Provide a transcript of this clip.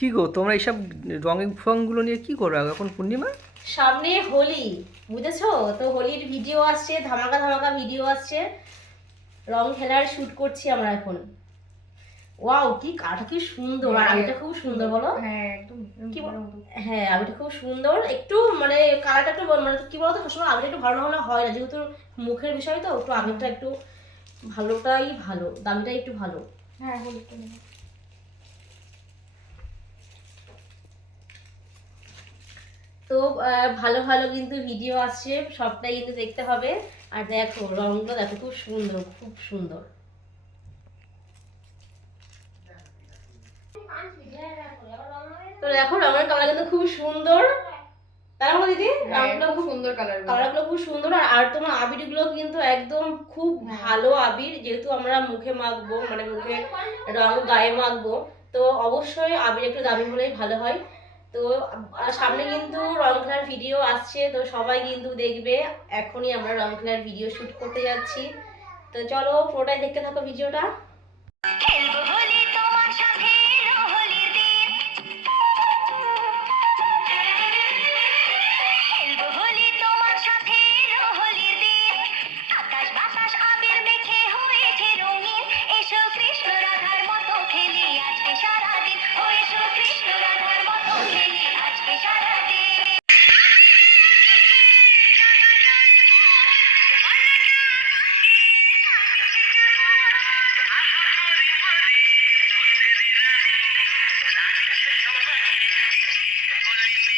কি গো তোমরা এইসব রঙিন ফংগুলো নিয়ে কি করো এখন পূর্ণিমা? সামনে হোলি বুঝেছ? তো হোলির ভিডিও আসছে ধামাকা ধামাকা ভিডিও আসছে। রং খেলার শুট করছি আমরা এখন। ওয়াও কি কাটা কি সুন্দর। আর আমিটা খুব সুন্দর বলো। হ্যাঁ একদম কি বলো? হ্যাঁ আমিটা খুব সুন্দর। একটু মানে কালারটা একটু মানে কি বলো বলতো সবসময় আমিটা একটু ভালো না হলে হয় না। যেহেতু মুখের বিষয় তো একটু আমিটা একটু ভালোটাই ভালো দামিটাই একটু ভালো। হ্যাঁ তো ভালো ভালো কিন্তু ভিডিও আসছে সবটাই কিন্তু দেখতে হবে। আর দেখো রংগুলো দেখো খুব সুন্দর খুব সুন্দর। তো দেখো রঙের কালার কিন্তু খুব সুন্দর। তাই না দিদি? হ্যাঁ, খুব সুন্দর কালার কালারগুলো খুব সুন্দর। আর- তোমার আবিরগুলো কিন্তু একদম খুব হ্যাঁ। ভালো আবির যেহেতু আমরা মুখে মাখবো মানে মুখে রং গায়ে মাখবো। তো অবশ্যই আবির একটু দামি হলেই ভালো হয়। তো সামনে কিন্তু রং খেলার ভিডিও আসছে, তো সবাই কিন্তু দেখবে। এখনই আমরা রং খেলার ভিডিও শ্যুট করতে যাচ্ছি। তো চলো পুরোটাই দেখতে থাকো ভিডিওটা Come back,